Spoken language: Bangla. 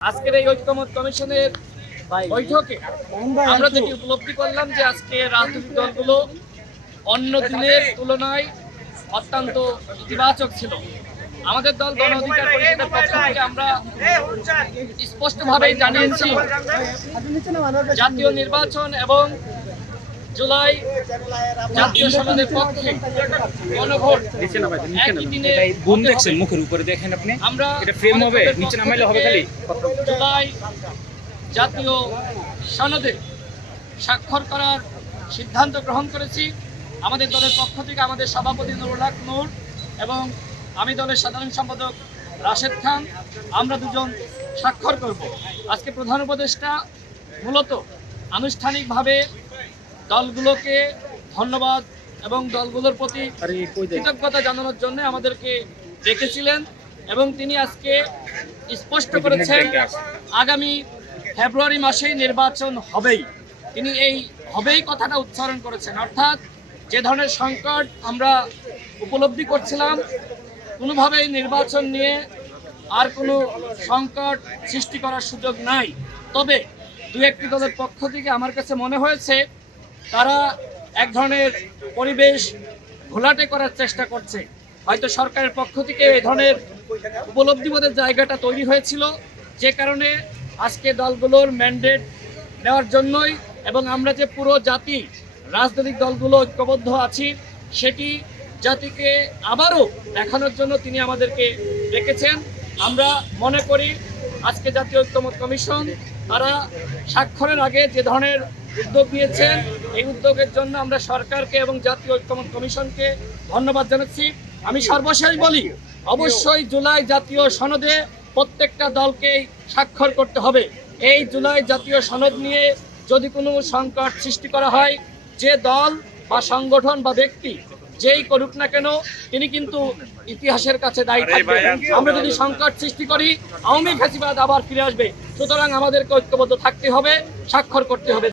আজকের এই ঐক্যমত কমিশনের বৈঠকে আমরা যেটি উপলব্ধি করলাম যে আজকে রাজনৈতিক দলগুলো অন্য দিনের তুলনায় অত্যন্ত ইতিবাচক ছিল। আমাদের দল গণ অধিকার পরিষদের পক্ষ থেকে আমরা স্পষ্টভাবেই জানিয়েছি জাতীয় নির্বাচন এবং জুলাই জাতীয় সংসদের পক্ষে গণভোট। একই দিনে। হতে দেখছেন মুখের উপরে দেখেন আপনি। আমরা এটা frame হবে? নিচে নামাইলে হবে খালি? জুলাই জাতীয় সনদে স্বাক্ষর করার সিদ্ধান্ত গ্রহণ করেছি। আমাদের দলের পক্ষ থেকে আমাদের সভাপতি নুরুল হক নূর এবং আমি দলের সাধারণ সম্পাদক রাশেদ খান আমরা দুজন স্বাক্ষর করব। আজকে প্রধান উপদেষ্টা মূলত আনুষ্ঠানিকভাবে দলগুলোকে ধন্যবাদ এবং দলগুলোর প্রতি কৃতজ্ঞতা জানানোর জন্য আমাদেরকে ডেকেছিলেন এবং তিনি আজকে স্পষ্ট করেছেন আগামী ফেব্রুয়ারি মাসেই নির্বাচন হবেই। তিনি এই হবেই কথাটা উচ্চারণ করেছেন। অর্থাৎ যে ধরনের সংকট আমরা উপলব্ধি করছিলাম কোনোভাবেই নির্বাচন নিয়ে আর কোনো সংকট সৃষ্টি করার সুযোগ নাই। তবে দু একটি দলের পক্ষ থেকে আমার কাছে মনে হয়েছে তারা এক ধরনের পরিবেশ ঘোলাটে করার চেষ্টা করছে। হয়তো সরকারের পক্ষ থেকে এই ধরনের উপলব্ধিবোধের জায়গাটা তৈরি হয়েছিল, যে কারণে আজকে দলগুলোর ম্যান্ডেট নেওয়ার জন্যই এবং আমরা যে পুরো জাতি, রাজনৈতিক দলগুলো ঐক্যবদ্ধ আছি, সেটি জাতিকে আবারও দেখানোর জন্য তিনি আমাদেরকে ডেকেছেন। আমরা মনে করি আজকে জাতীয় ঐক্যমত কমিশন তারা স্বাক্ষরের আগে যে ধরনের উদ্যোগ নিয়েছেন। এই উদ্যোগের জন্য আমরা সরকারকে এবং জাতীয় ঐক্যমত কমিশনকে ধন্যবাদ জানাচ্ছি। আমি সর্বশেষ বলি অবশ্যই জুলাই জাতীয় সনদে প্রত্যেকটা দলকেই স্বাক্ষর করতে হবে। এই জুলাই জাতীয় সনদ নিয়ে যদি কোনো সংকট সৃষ্টি করা হয় যে দল বা সংগঠন বা ব্যক্তি যেই করুক না কেন তিনি কিন্তু ইতিহাসের কাছে দায়ী থাকবে আমরা যদি সংকট সৃষ্টি করি আওয়ামী ফ্যাসিবাদ আবার ফিরে আসবে। সুতরাং আমাদেরকে ঐক্যবদ্ধ থাকতে হবে স্বাক্ষর করতে হবে।